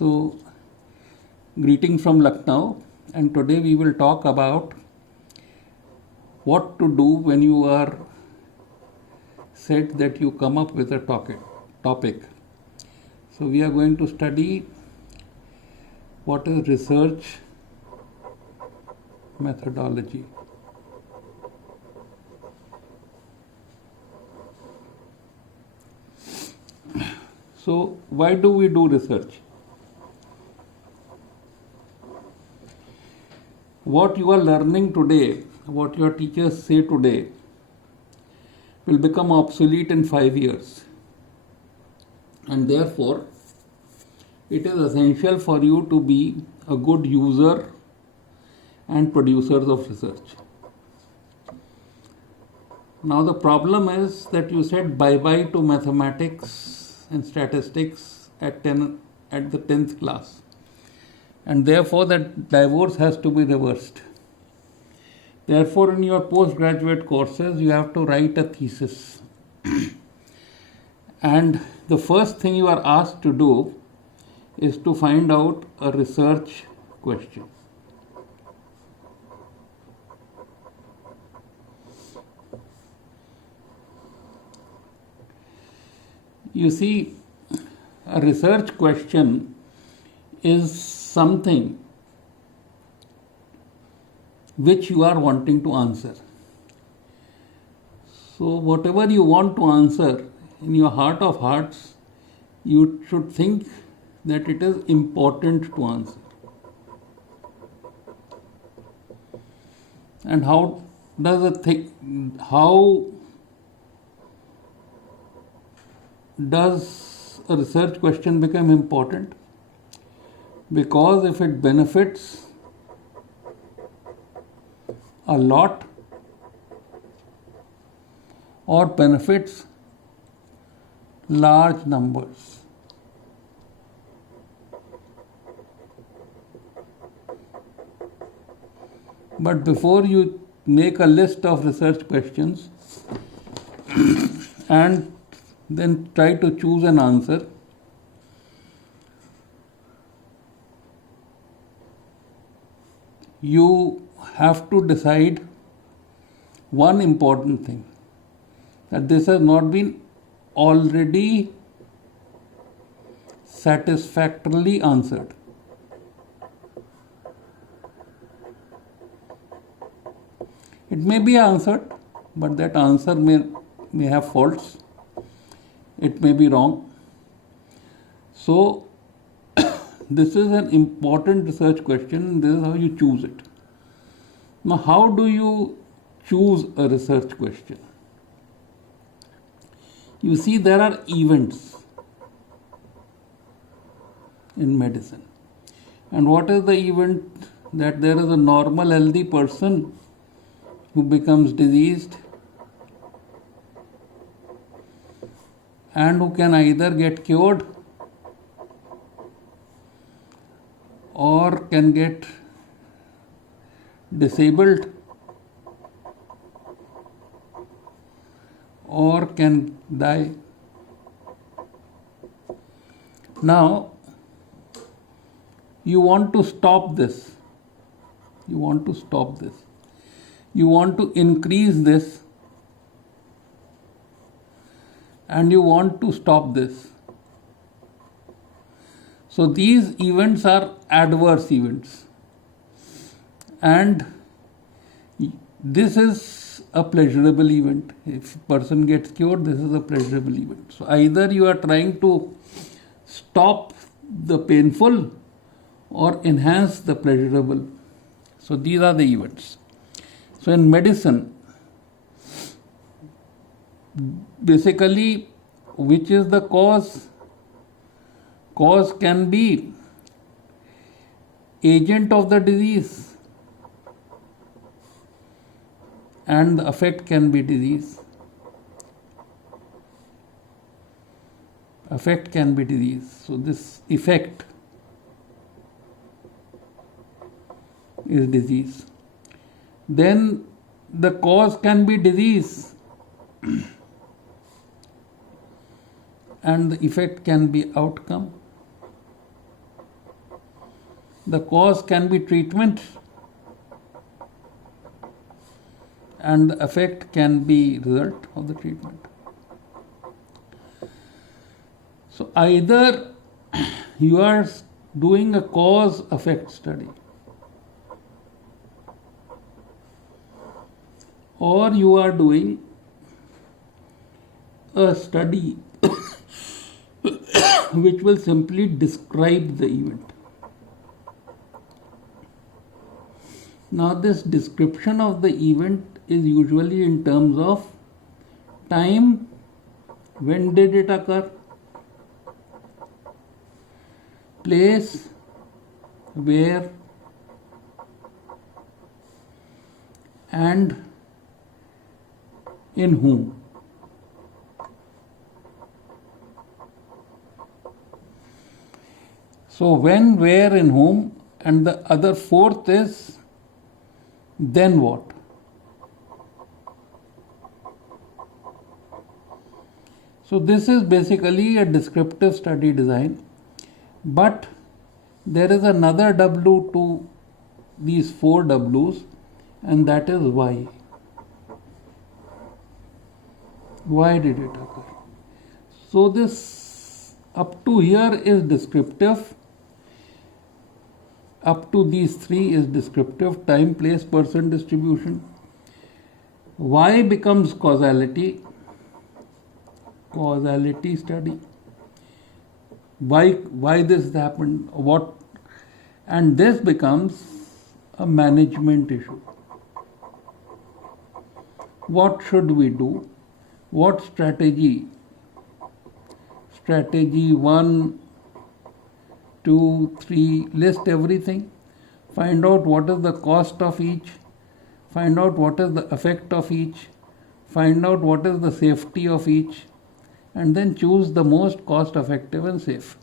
So, greeting from Lucknow, and today we will talk about what to do when you are said that you come up with a topic. So, we are going to study what is research methodology. So, why do we do research? What you are learning today, what your teachers say today, will become obsolete in 5 years. And therefore, it is essential for you to be a good user and producers of research. Now, the problem is that you said bye-bye to mathematics and statistics at the 10th class. And therefore, that divorce has to be reversed. Therefore, in your postgraduate courses, you have to write a thesis. And the first thing you are asked to do is to find out a research question. You see, a research question is something which you are wanting to answer. So, whatever you want to answer, in your heart of hearts, you should think that it is important to answer. And how does a research question become important? Because if it benefits a lot or benefits large numbers. But before you make a list of research questions and then try to choose an answer, you have to decide one important thing, that this has not been already satisfactorily answered. It may be answered, but that answer may have faults. It may be wrong. So, this is an important research question. This is how you choose it. Now, how do you choose a research question? You see, there are events in medicine. And what is the event? That there is a normal, healthy person who becomes diseased and who can either get cured or can get disabled or can die. Now, you want to stop this. You want to stop this. You want to increase this. And you want to stop this. So these events are adverse events. And this is a pleasurable event. If a person gets cured, this is a pleasurable event. So either you are trying to stop the painful or enhance the pleasurable. So these are the events. So in medicine, basically, which is the cause? Cause can be agent of the disease, and the effect can be disease. Effect can be disease. So this effect is disease. Then the cause can be disease and the effect can be outcome. The cause can be treatment and the effect can be result of the treatment. So either you are doing a cause effect study or you are doing a study which will simply describe the event. Now, this description of the event is usually in terms of time, when did it occur, place, where, and in whom. So when, where, in whom, and the other fourth is then what. So this is basically a descriptive study design, but there is another W to these four W's, and that is why. Why did it occur? So this up to here is descriptive. Up to these three is descriptive: time, place, person, distribution. Why becomes causality? Causality study. Why this happened? What? And this becomes a management issue. What should we do? What strategy? Strategy 1, 2, 3, list everything, find out what is the cost of each, find out what is the effect of each, find out what is the safety of each, and then choose the most cost effective and safe.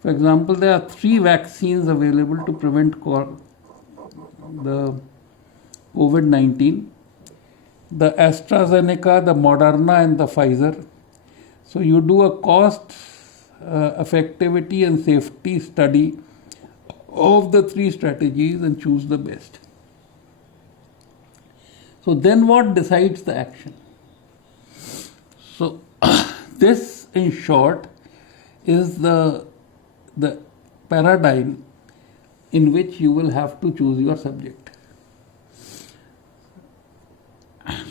For example, there are 3 vaccines available to prevent the COVID-19, the AstraZeneca, the Moderna, and the Pfizer. So you do a cost, effectivity and safety study of the 3 strategies and choose the best. So then what decides the action? So this, in short, is the paradigm in which you will have to choose your subject.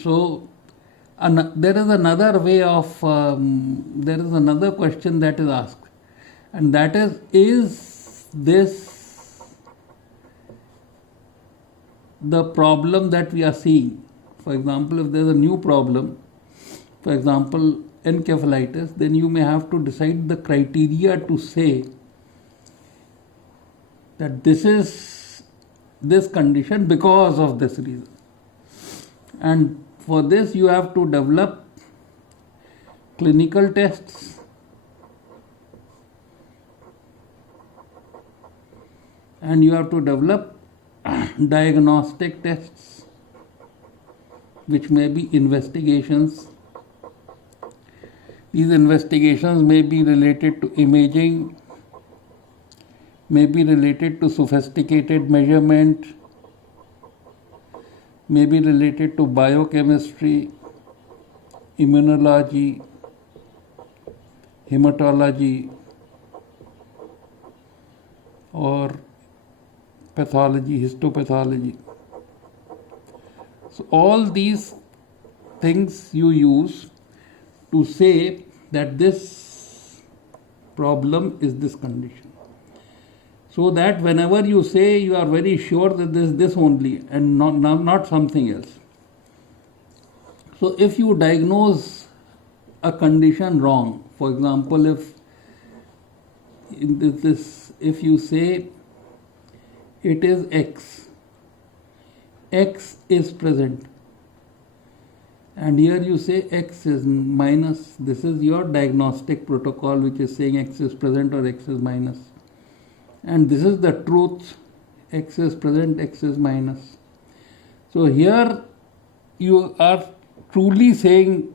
So there is another way of, there is another question that is asked, and that is this the problem that we are seeing? For example, if there is a new problem, for example, encephalitis, then you may have to decide the criteria to say that this is this condition because of this reason. And for this, you have to develop clinical tests, and you have to develop diagnostic tests, which may be investigations. These investigations may be related to imaging, may be related to sophisticated measurement, may be related to biochemistry, immunology, hematology, or pathology, histopathology. So all these things you use to say that this problem is this condition. So that whenever you say, you are very sure that this only and not something else. So if you diagnose a condition wrong, for example, if you say it is X is present, and here you say X is minus, this is your diagnostic protocol which is saying X is present or X is minus. And this is the truth, X is present, X is minus. So here you are truly saying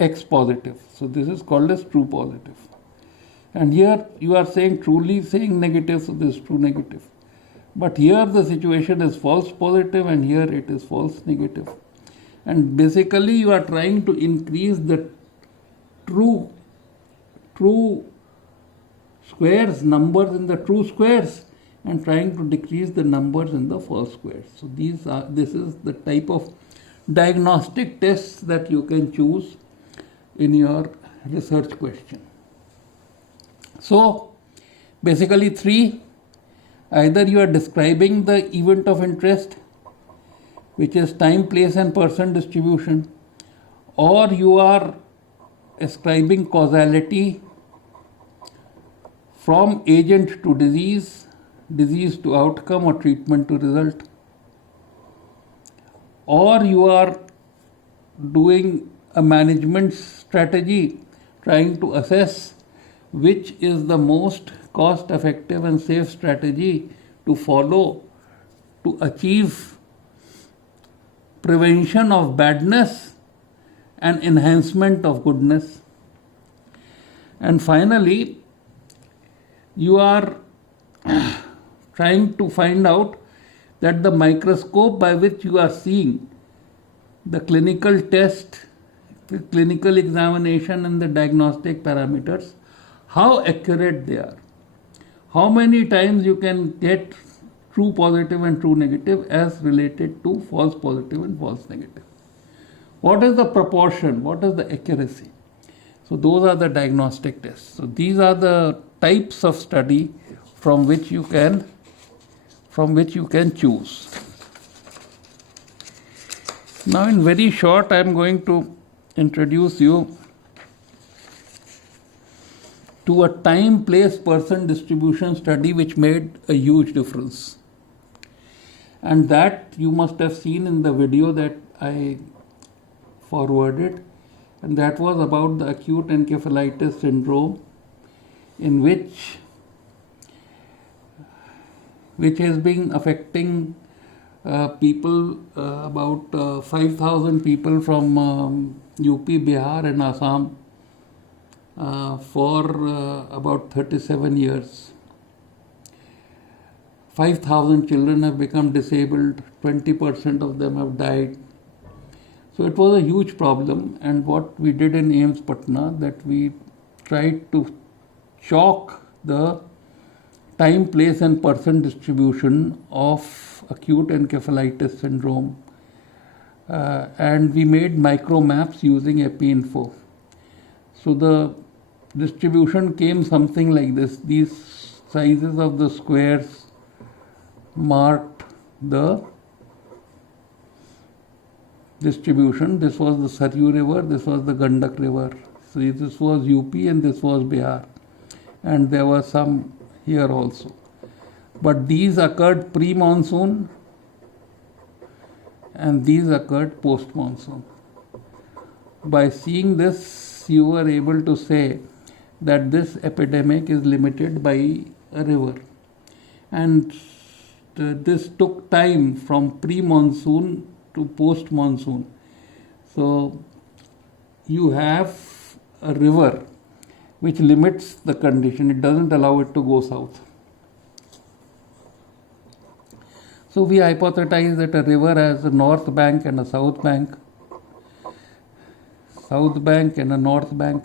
X positive. So this is called as true positive. And here you are saying truly saying negative, so this is true negative. But here the situation is false positive and here it is false negative. And basically you are trying to increase the true squares, numbers in the true squares, and trying to decrease the numbers in the false squares. So this is the type of diagnostic tests that you can choose in your research question. So basically three: either you are describing the event of interest, which is time, place and person distribution, or you are ascribing causality from agent to disease, disease to outcome, or treatment to result, or you are doing a management strategy trying to assess which is the most cost effective and safe strategy to follow to achieve prevention of badness and enhancement of goodness. And finally, you are trying to find out that the microscope by which you are seeing the clinical test, the clinical examination and the diagnostic parameters, how accurate they are. How many times you can get true positive and true negative as related to false positive and false negative. What is the proportion? What is the accuracy? So those are the diagnostic tests. So these are the types of study from which you can choose. Now in very short, I am going to introduce you to a time, place, person distribution study which made a huge difference. And that you must have seen in the video that I forwarded, and that was about the acute encephalitis syndrome, in which has been affecting people, about 5,000 people from UP, Bihar and Assam for about 37 years. 5,000 children have become disabled, 20% of them have died. So it was a huge problem, and what we did in AIIMS Patna, that we tried to chalk the time, place and person distribution of acute encephalitis syndrome, and we made micro maps using EpiInfo. So the distribution came something like this. These sizes of the squares marked the distribution. This was the Saryu river, this was the Gandak river. So this was UP and this was Bihar, and there were some here also. But these occurred pre-monsoon and these occurred post-monsoon. By seeing this, you were able to say that this epidemic is limited by a river. And this took time from pre-monsoon to post-monsoon. So you have a river which limits the condition. It doesn't allow it to go south. So we hypothesize that a river has a north bank and a south bank, south bank and a north bank.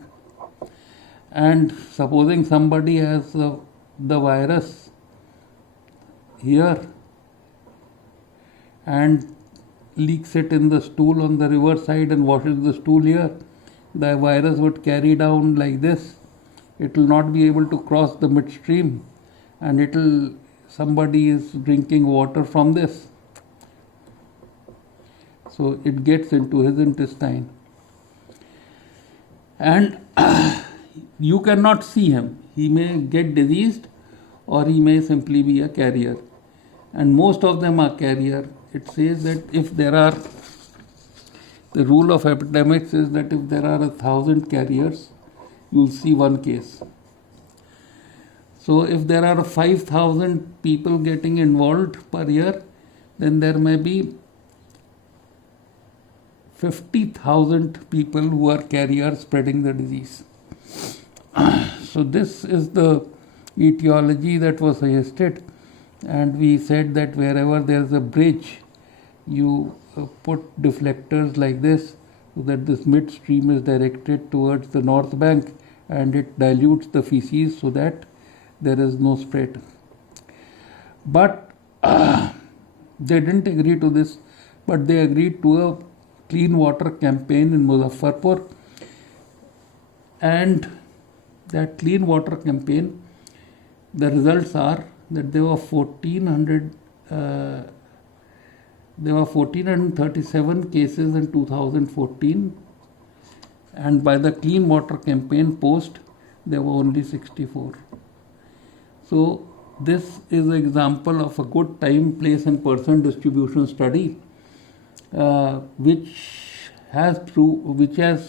And supposing somebody has the virus here and leaks it in the stool on the river side and washes the stool here, the virus would carry down like this. It will not be able to cross the midstream, and somebody is drinking water from this. So it gets into his intestine. And you cannot see him. He may get diseased or he may simply be a carrier. And most of them are carrier. It says that the rule of epidemics is that if there are 1,000 carriers, you will see one case. So if there are 5,000 people getting involved per year, then there may be 50,000 people who are carriers spreading the disease. So this is the etiology that was suggested, and we said that wherever there is a bridge, you put deflectors like this so that this midstream is directed towards the north bank and it dilutes the feces so that there is no spread. But they didn't agree to this, but they agreed to a clean water campaign in Muzaffarpur. And that clean water campaign, the results are that there were 1437 cases in 2014, and by the clean water campaign post there were only 64. So this is an example of a good time, place and person distribution study which has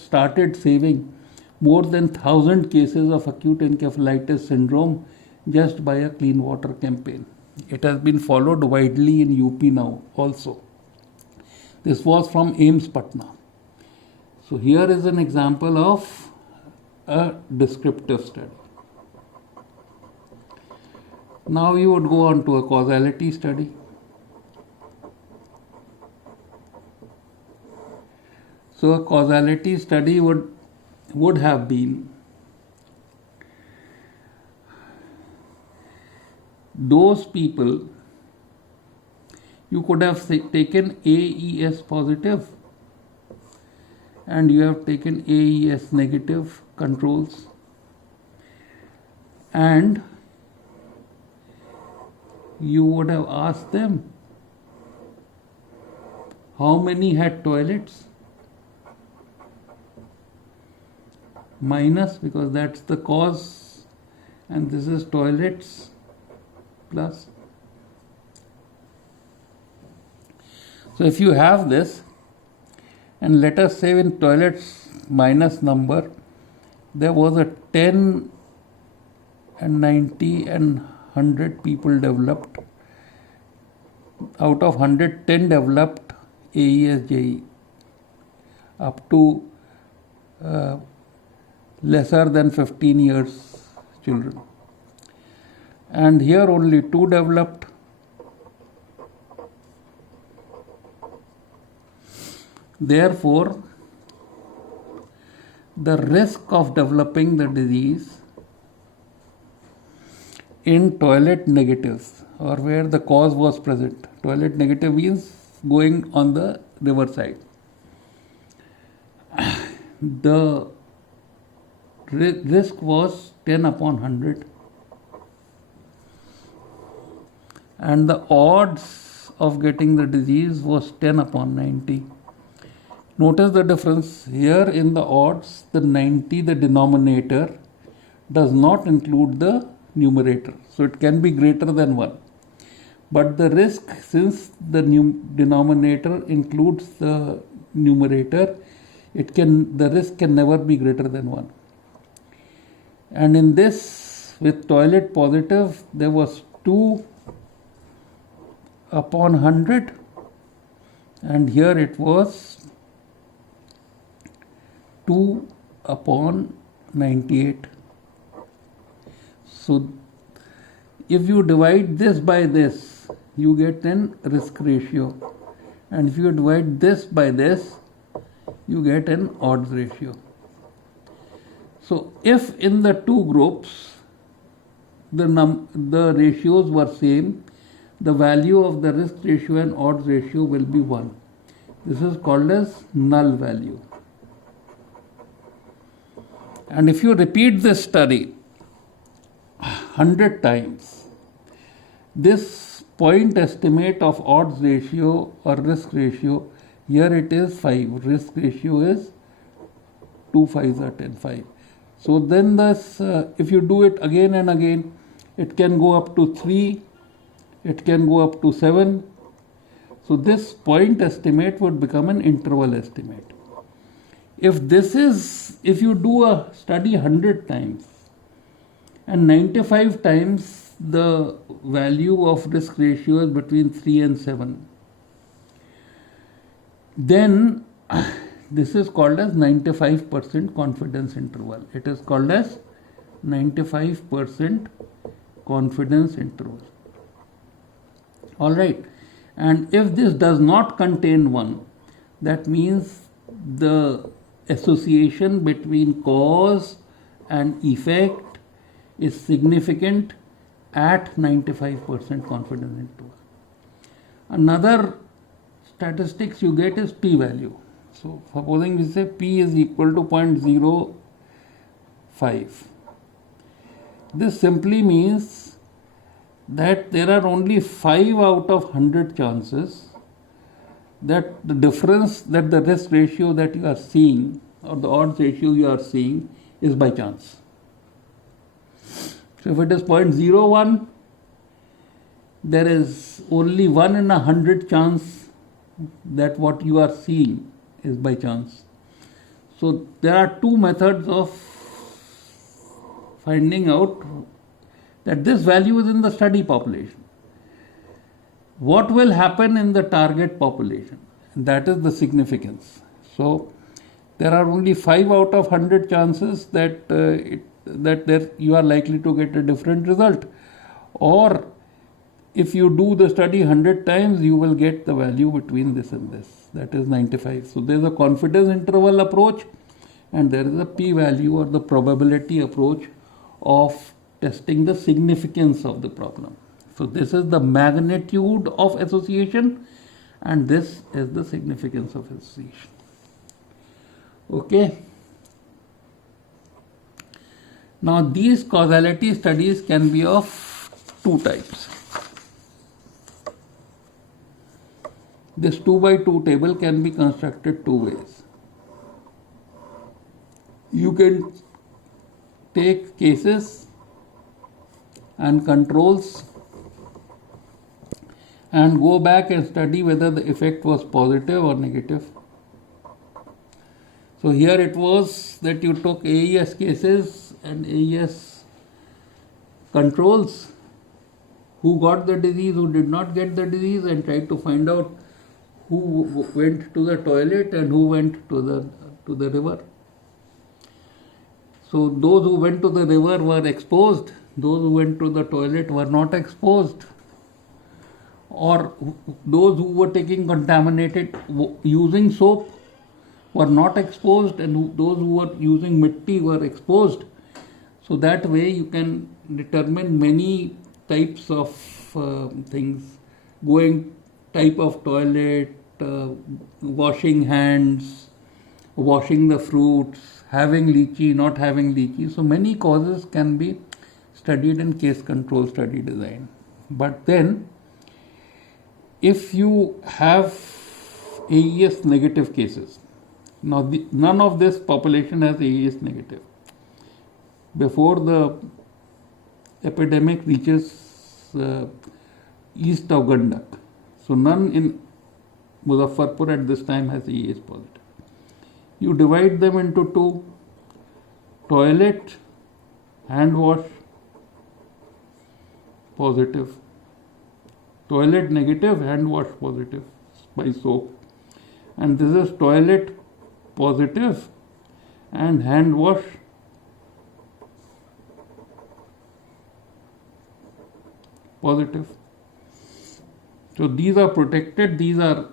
started saving more than 1,000 cases of acute encephalitis syndrome just by a clean water campaign. It has been followed widely in UP now also. This was from AIIMS Patna. So here is an example of a descriptive study. Now you would go on to a causality study. So a causality study would have been those people. You could have taken AES positive and you have taken AES negative controls, and you would have asked them how many had toilets, minus, because that's the cause, and this is toilets, plus. So if you have this, and let us say in toilets minus number, there was a 10 and 90 and 100 people developed. Out of 100, 10 developed AES-JE up to lesser than 15 years children. And here only 2 developed. Therefore, the risk of developing the disease in toilet negatives, or where the cause was present. Toilet negative means going on the river side. The risk was 10 upon 100. And the odds of getting the disease was 10 upon 90. Notice the difference here in the odds. The 90, the denominator, does not include the numerator. So it can be greater than 1. But the risk, since the denominator includes the numerator, the risk can never be greater than 1. And in this, with toilet positive, there was 2 upon 100, and here it was 2 upon 98. So if you divide this by this, you get an risk ratio, and if you divide this by this, you get an odds ratio. So if in the two groups the ratios were same, the value of the risk ratio and odds ratio will be 1. This is called as null value. And if you repeat this study 100 times, this point estimate of odds ratio or risk ratio, here it is 5. Risk ratio is 2 5s are 10, 5. So then this, if you do it again and again, it can go up to 3, it can go up to 7. So this point estimate would become an interval estimate. If you do a study 100 times and 95 times the value of risk ratio is between 3 and 7, then this is called as 95% confidence interval. It is called as 95% confidence interval. All right. And if this does not contain 1, that means the association between cause and effect is significant at 95% confidence interval. Another statistics you get is p-value. So supposing we say p is equal to 0.05. This simply means that there are only 5 out of 100 chances that the difference, that the risk ratio that you are seeing or the odds ratio you are seeing is by chance. So if it is 0.01, there is only 1 in 100 chance that what you are seeing is by chance. So there are 2 methods of finding out that this value is in the study population. What will happen in the target population? That is the significance. So there are only 5 out of 100 chances that you are likely to get a different result. Or if you do the study 100 times, you will get the value between this and this. That is 95. So there is a confidence interval approach and there is a p-value or the probability approach of testing the significance of the problem. So this is the magnitude of association and this is the significance of association. Okay. Now these causality studies can be of 2 types. This 2 by 2 table can be constructed 2 ways. You can take cases and controls and go back and study whether the effect was positive or negative. So here it was that you took AES cases and AES controls, who got the disease, who did not get the disease, and tried to find out who went to the toilet and who went to the river. So those who went to the river were exposed, those who went to the toilet were not exposed. Or those who were taking contaminated using soap were not exposed, and those who were using mitti were exposed. So that way you can determine many types of things, going type of toilet, washing hands, washing the fruits, having lychee, not having lychee. So many causes can be studied in case control study design. But then if you have AES negative cases, now none of this population has AES negative. Before the epidemic reaches east of Gandak, so none in Muzaffarpur at this time has AES positive. You divide them into 2, toilet, hand wash, positive. Toilet negative, hand wash positive by soap. And this is toilet positive and hand wash positive. So these are protected, these are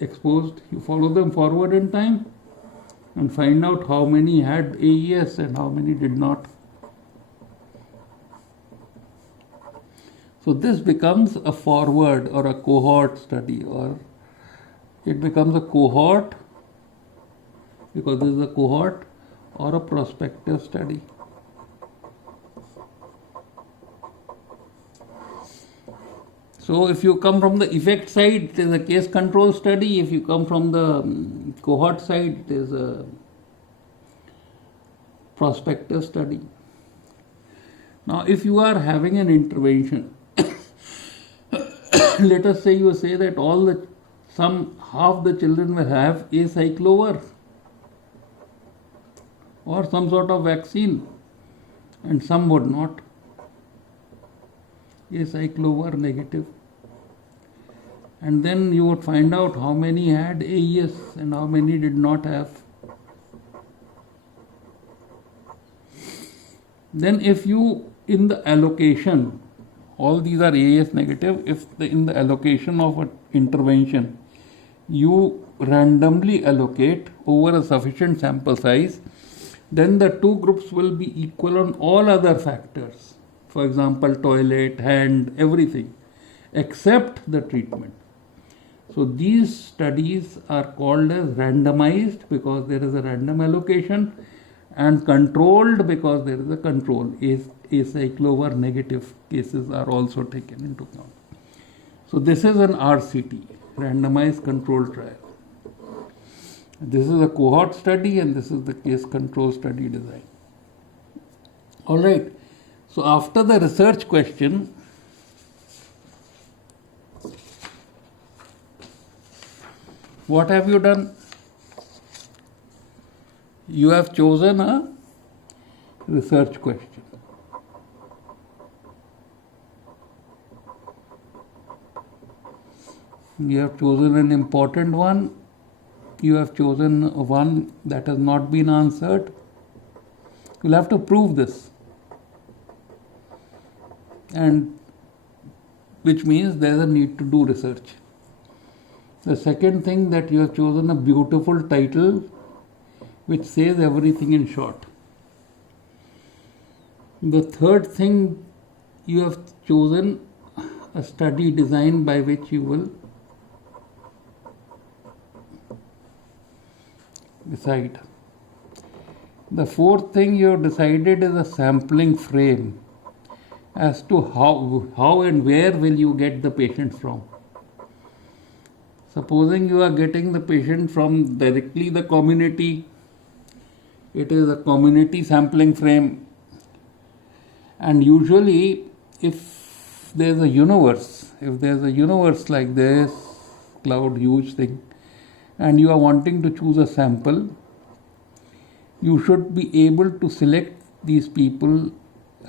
exposed. You follow them forward in time and find out how many had AES and how many did not. So this becomes a forward or a cohort study, or it becomes a cohort because this is a cohort, or a prospective study. So if you come from the effect side, it is a case control study. If you come from the cohort side, it is a prospective study. Now if you are having an intervention, let us say you say that half the children will have a cyclover or some sort of vaccine and some would not. A cyclover negative. And then you would find out how many had AES and how many did not have. Then if you, in the allocation all these are AS negative. If in the allocation of an intervention you randomly allocate over a sufficient sample size, then the two groups will be equal on all other factors. For example, toilet, hand, everything, except the treatment. So these studies are called as randomized because there is a random allocation, and controlled because there is a control. Acyclovir negative cases are also taken into account. So this is an RCT, randomized controlled trial. This is a cohort study and this is the case control study design. All right. So after the research question, what have you done? You have chosen a research question. You have chosen an important one. You have chosen one that has not been answered. You'll have to prove this. And which means there's a need to do research. The second thing, that you have chosen a beautiful title which says everything in short. The third thing, you have chosen a study design by which you will decide. The fourth thing you have decided is a sampling frame as to how and where will you get the patient from. Supposing you are getting the patient from directly the community, it is a community sampling frame. And usually if there's a universe like this, cloud, huge thing, and you are wanting to choose a sample, you should be able to select these people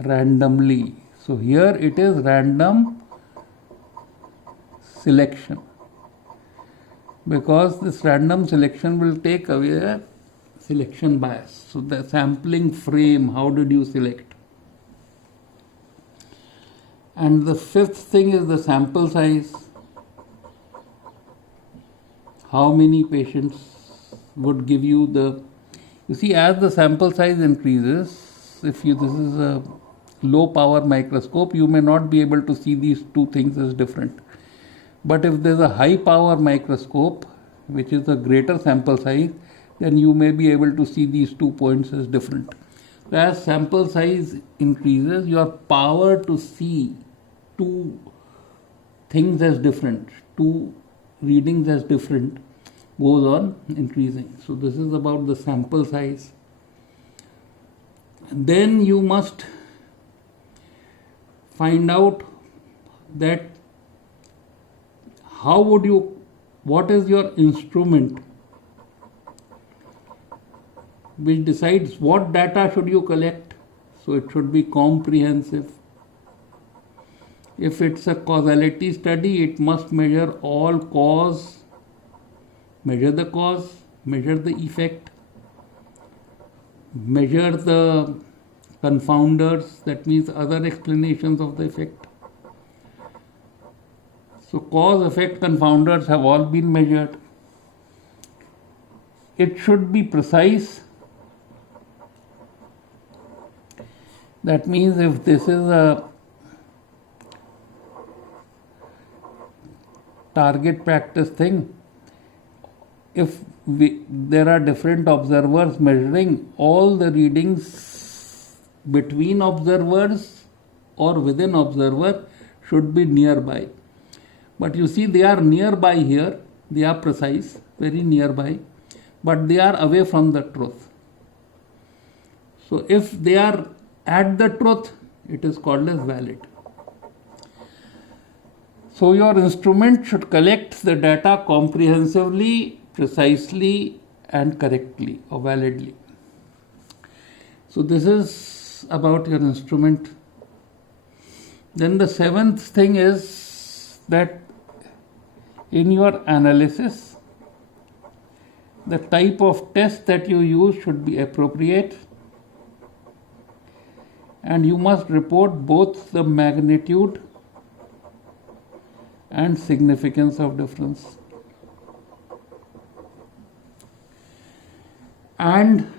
randomly. So here it is random selection, because this random selection will take away a selection bias. So the sampling frame, how did you select? And the fifth thing is the sample size. How many patients would give you the... You see, as the sample size increases, this is a low power microscope, you may not be able to see these two things as different. But if there's a high power microscope, which is a greater sample size, then you may be able to see these 2 points as different. So as sample size increases, your power to see two things as different, two readings as different, goes on increasing. So this is about the sample size. Then you must find out that what is your instrument which decides what data should you collect. So it should be comprehensive. If it's a causality study, it must measure all cause, measure the cause, measure the effect, measure the confounders, that means other explanations of the effect. So cause, effect, confounders have all been measured. It should be precise. That means if this is a target practice thing, if there are different observers measuring, all the readings between observers or within observer should be nearby. But you see, they are nearby here, they are precise, very nearby, but they are away from the truth. So if they are at the truth, it is called as valid. So your instrument should collect the data comprehensively, precisely and correctly or validly. So this is about your instrument. Then the seventh thing is that in your analysis, the type of test that you use should be appropriate, and you must report both the magnitude and significance of difference. And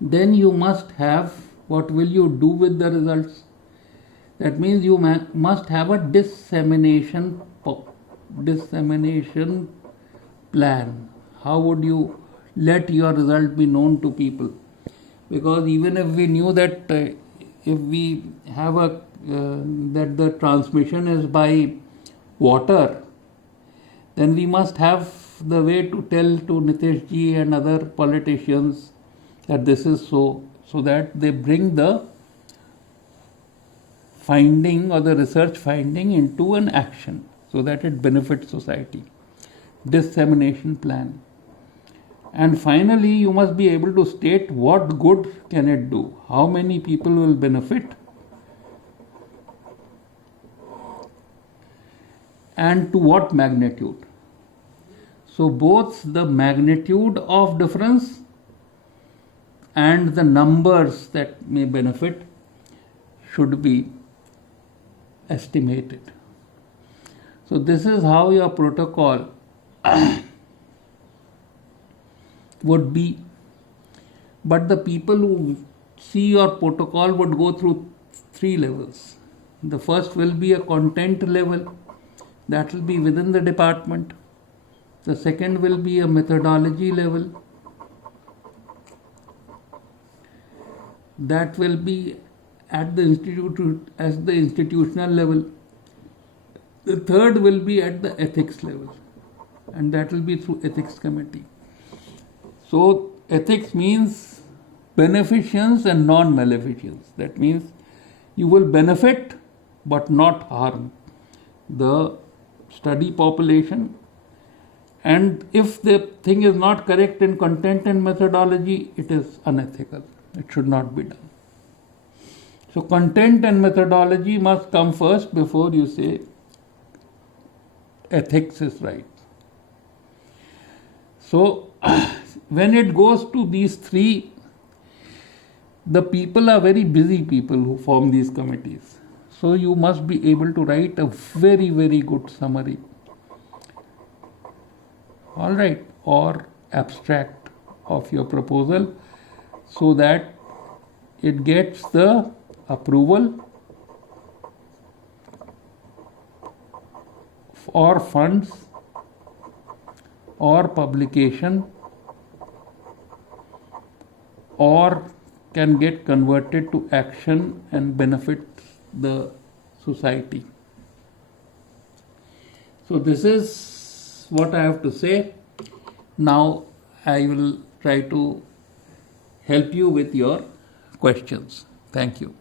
then you must have, what will you do with the results? That means you must have a dissemination plan. How would you let your result be known to people? Because even if we knew that if we have that the transmission is by water, then we must have the way to tell to Nitish ji and other politicians that this is so that they bring the finding or the research finding into an action so that it benefits society. Dissemination plan. And finally, you must be able to state what good can it do, how many people will benefit, and to what magnitude. So both the magnitude of difference and the numbers that may benefit should be estimated. So this is how your protocol would be. But the people who see your protocol would go through 3 levels. The first will be a content level, that will be within the department. The second will be a methodology level, that will be at the institute as the institutional level. The third will be at the ethics level, and that will be through ethics committee. So ethics means beneficence and non-maleficence. That means you will benefit but not harm the study population. And if the thing is not correct in content and methodology, it is unethical. It should not be done. So content and methodology must come first before you say ethics is right. So when it goes to these 3, the people are very busy people who form these committees. So you must be able to write a very, very good summary. All right, or abstract of your proposal so that it gets the approval or funds or publication or can get converted to action and benefit the society. So this is what I have to say. Now I will try to help you with your questions. Thank you.